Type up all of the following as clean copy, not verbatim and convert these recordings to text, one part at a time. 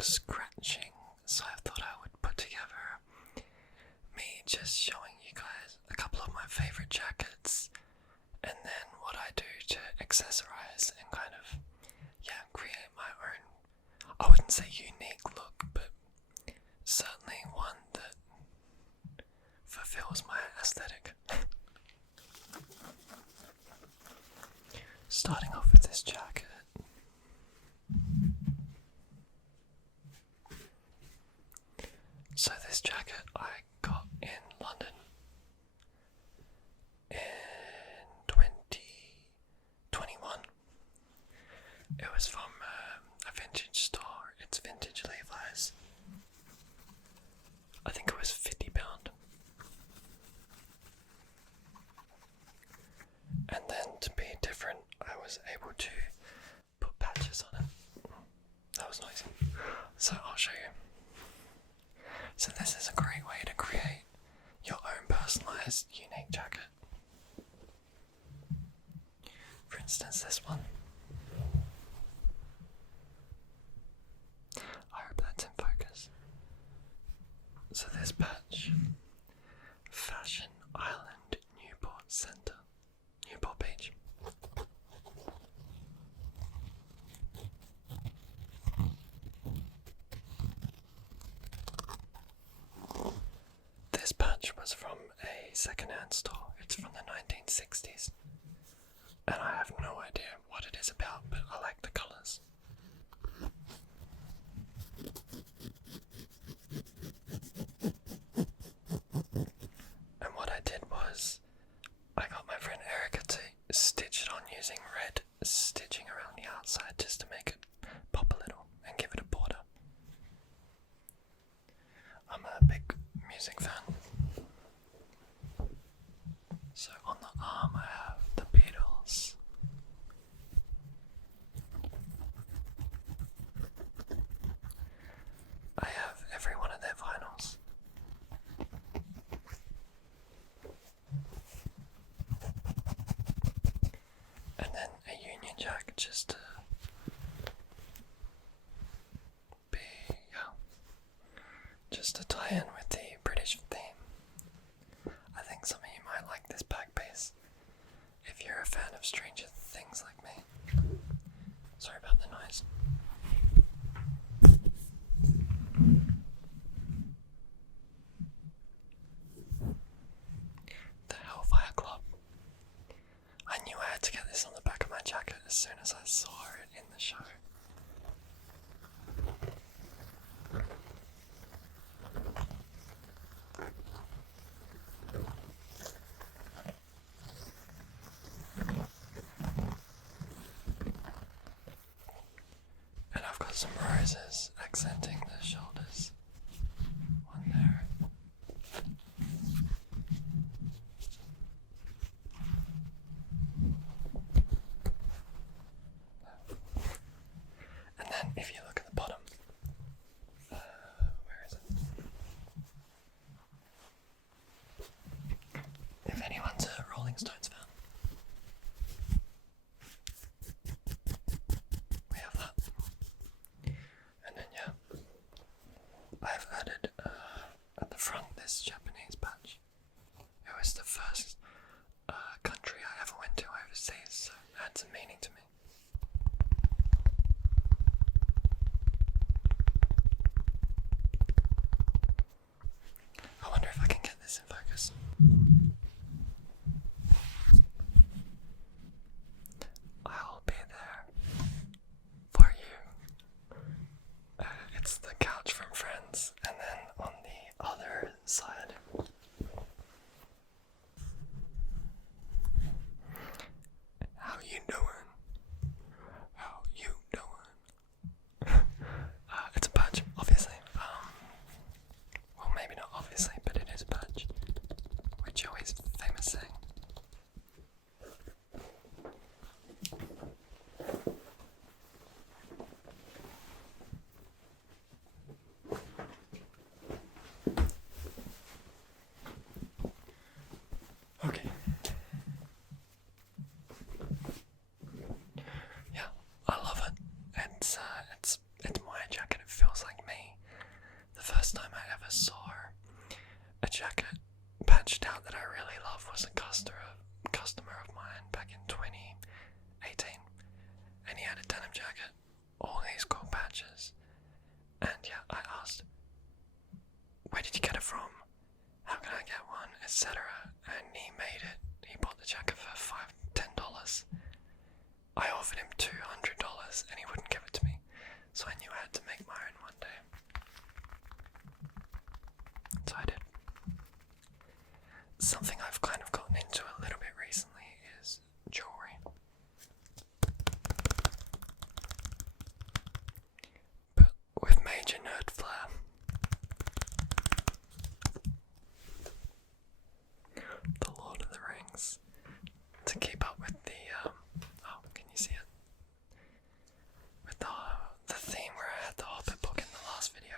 scratching, so I thought I would put together me just showing you guys a couple of my favourite jackets and then what I do to accessorize and kind of, create my own, I wouldn't say unique look, but certainly one that fulfills my aesthetic. Starting off with this jacket. So this jacket I got in London in 2021. It was from a vintage store. It's vintage Levi's. I think it was £50. And then to be different, I was able to put patches on it. That was noisy. So I'll show you. So this is a great way to create your own personalised, unique jacket. For instance, this one. I hope that's in focus. So this patch, Fashion Island, Newport Centre, Newport Beach. This patch was from a second-hand store. It's from the 1960s. And I have no idea what it is about, but I like the colours. And what I did was, I got my friend Erica to stitch it on using red stitching around the outside just to make it pop a little and give it a border. I'm a big music fan. So on the arm I have the Beatles. I have every one of their vinyls. And then a Union Jack just to be, just to tie in with the British theme. I think some of you might like this back piece if you're a fan of Stranger Things like me. Sorry about the noise. The Hellfire Club. I knew I had to get this on the back of my jacket as soon as I saw it in the show. And I've got some roses accenting the shoulders. One there. And then if you look at the bottom, where is it? If anyone's a Rolling Stones fan, we have that. And then I've added at the front this Japanese patch. It was the first country I ever went to overseas, so it had some meaning to me. I wonder if I can get this in focus. I'll be there for you. It's the couch from Friends, and then on the other side, how you doing? How you doing? It's a patch, obviously. Well, maybe not obviously, but it is a patch, which all these cool patches. And yeah, I asked, where did you get it from? How can I get one? Etc. And he made it. He bought the jacket for $10. I offered him $200 and he wouldn't give it to me. So I knew I had to make my own one day. So I did. Something I've kind of gotten into a little bit recently is jewelry. But with major nerd flair. The Lord of the Rings. To keep up with the, oh, can you see it? With the theme where I had the Hobbit book in the last video.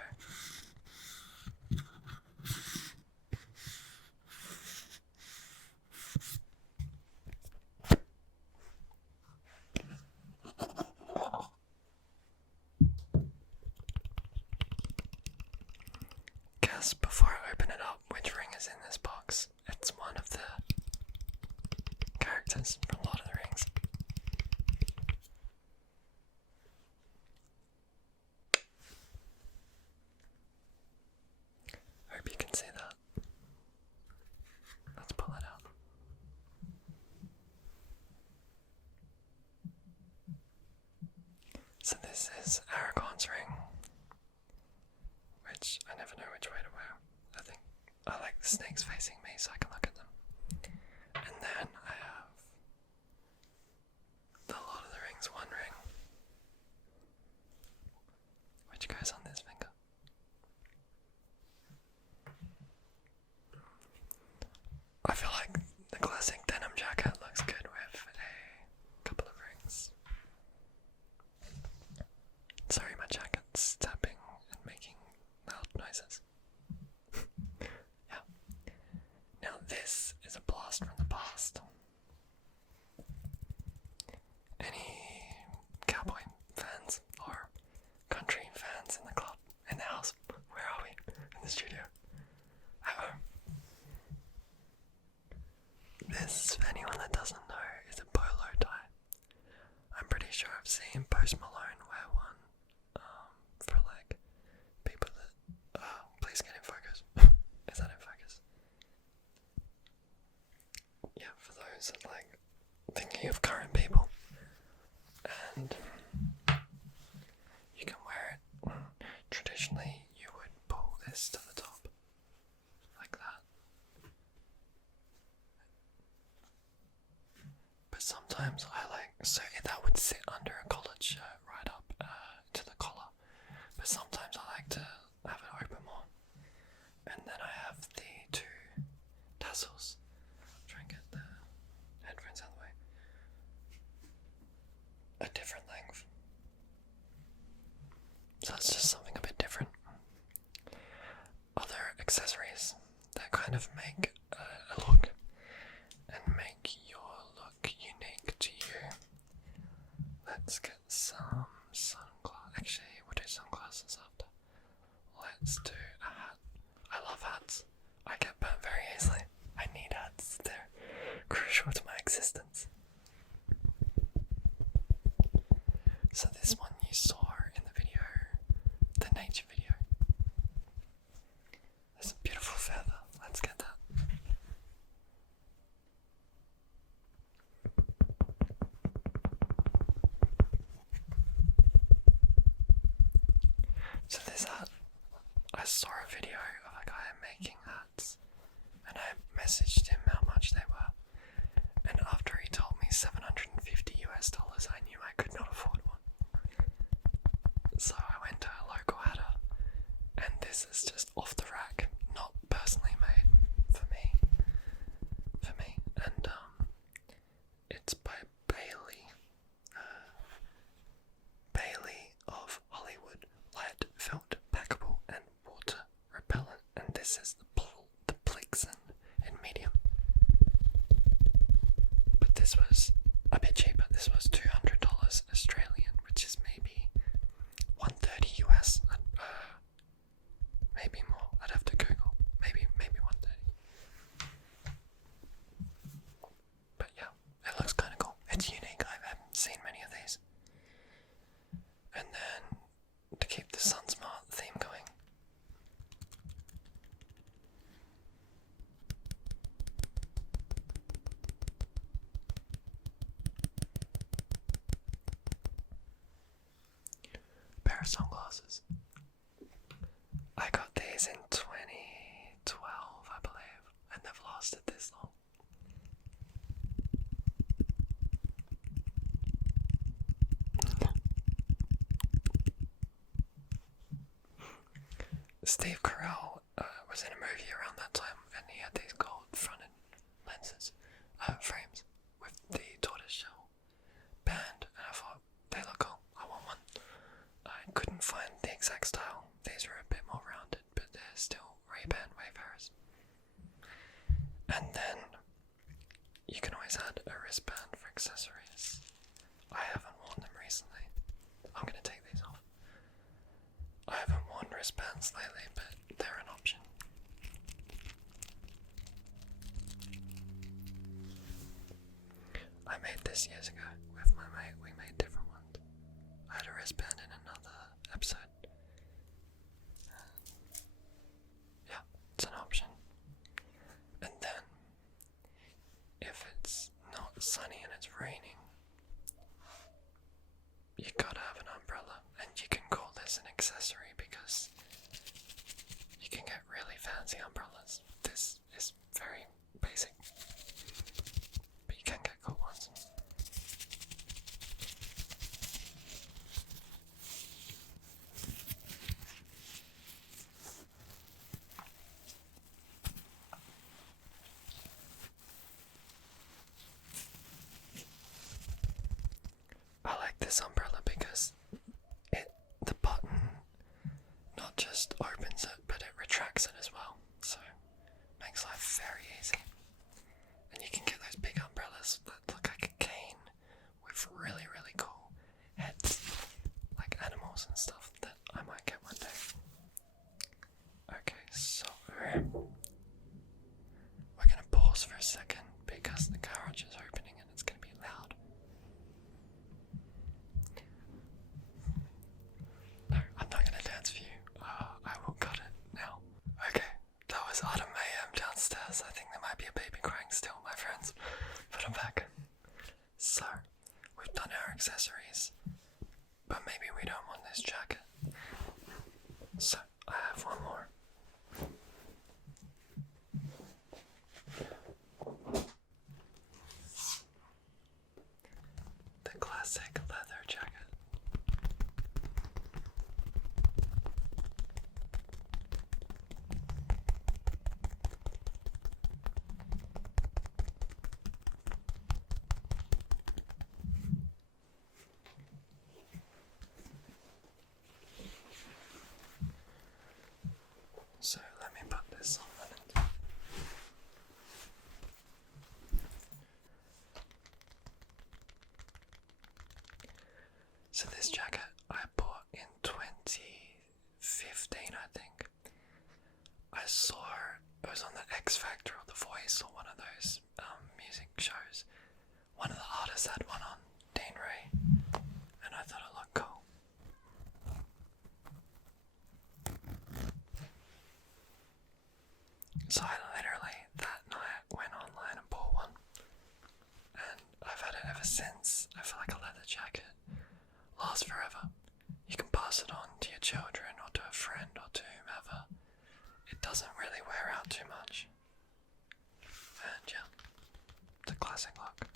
Guess before I open it up which ring is in this box. It's one of the characters from Lord of the Rings. Hope you can see that. Let's pull it out. So this is Aragorn's ring, which I never know which way to wear. I think I like the snakes facing me so I can look at them. And then I have the Lord of the Rings One ring, which goes on this finger. I feel like the classic denim jacket looks good with a couple of rings. Sorry, my jacket's tapping and making loud noises. Yeah. Now this is a blast from the past. Any cowboy fans or country fans in the club, in the house? Where are we? In the studio. At home. This, for anyone that doesn't know, is a polo tie. I'm pretty sure I've seen Post Malone wear one. For like people that please get in focus. Is that in focus? Yeah, for those that like thinking of current people. And you can wear it. Traditionally you would pull this to the top. Like that. But sometimes I like, so that would sit under a collared shirt right up to the collar. But sometimes I like to have it open more. And then I have the two tassels. Try and get the headphones out of the way. A different length. So it's just something a bit different. Other accessories that kind of make a look and make your look unique to you. Let's get some sunglasses. Actually, we'll do sunglasses after. Let's do a hat. I love hats. I get burnt very easily. I need hats. They're crucial to my existence. So this one you saw in the video, the nature video. There's a beautiful feather. Let's get that. So this hat, I saw a video of a guy making hats, and I messaged him how much they were, and after he told me $750, I knew I could not afford one. So I went to a local hatter, and this is just off the rack, not personally made for me, and it's by Bailey of Hollywood, light felt, packable and water repellent, and this is the Plixen in medium. But this was a bit cheaper. This was $200 Australian, which is maybe $130 US, maybe more. I'd have to Google. Maybe $130. Steve Carell was in a movie around that time, and he had these gold-fronted lenses, frames with the tortoiseshell band, and I thought they look cool. I want one. I couldn't find the exact style. These are a bit more rounded, but they're still Ray-Ban Wayfarers. And then you can always add a wristband for accessories. I haven't worn them recently. I'm gonna take these off. I haven't worn wristbands lately, but they're an option. I made this years ago with my mate. We made different ones. I had a wristband in another episode. Yeah, it's an option. And then, if it's not sunny and it's raining, you gotta have an umbrella, and you can call this an accessory because you can get really fancy umbrellas. This is very basic, but you can get cool ones. I like this umbrella because the button not just opens it, but it retracts it as well, so makes life very easy. And you can get those big umbrellas that look like a cane with really, really cool heads, like animals and stuff that I might get one day. Okay, so we're gonna pause for a second because the garage is opening and it's gonna be loud. No, I'm not gonna dance for you. I will cut it now. Okay, that was Autumn AM downstairs. I think there might be a baby crying still, my friends. But I'm back. So, we've done our accessories, but maybe we don't want this jacket. So, I have one more. The classic leather jacket. So let me put this on. So this jacket I bought in 2015, I think. I saw it was on the X Factor or The Voice or one of those music shows. One of the artists had one on, Dean Ray, and I thought it looked cool. So I literally, that night, went online and bought one. And I've had it ever since. I feel like a leather jacket lasts forever. You can pass it on to your children or to a friend or to whomever. It doesn't really wear out too much. And yeah, it's a classic look.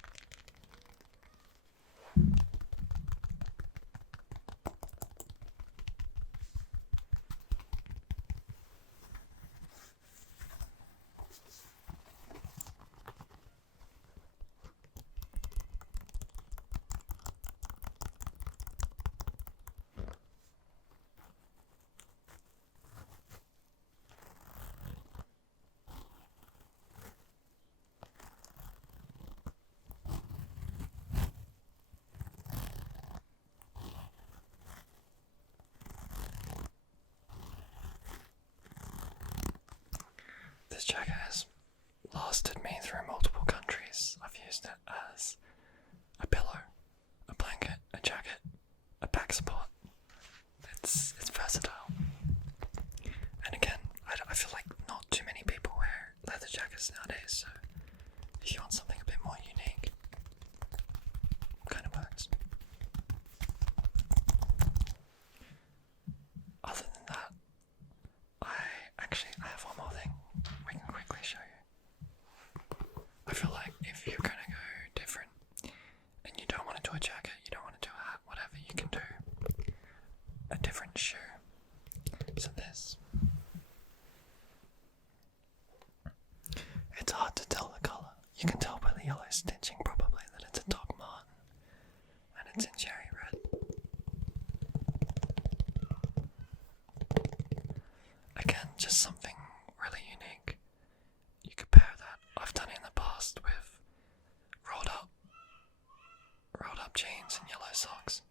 This jacket has lasted me through multiple countries. I've used it as a pillow, a blanket, a jacket, a back support. It's versatile. And again, I feel like not too many people wear leather jackets nowadays, so if you want something a bit more unique, it kind of works. Other than that, I have one more thing we can quickly show you. I feel like if you're gonna go different and you don't want to do a jacket, you don't want to do a hat, whatever, you can do a different shoe. So this stitching probably that it's a Doc Marten and it's in cherry red. Again, just something really unique. You could pair that I've done in the past with rolled up jeans and yellow socks.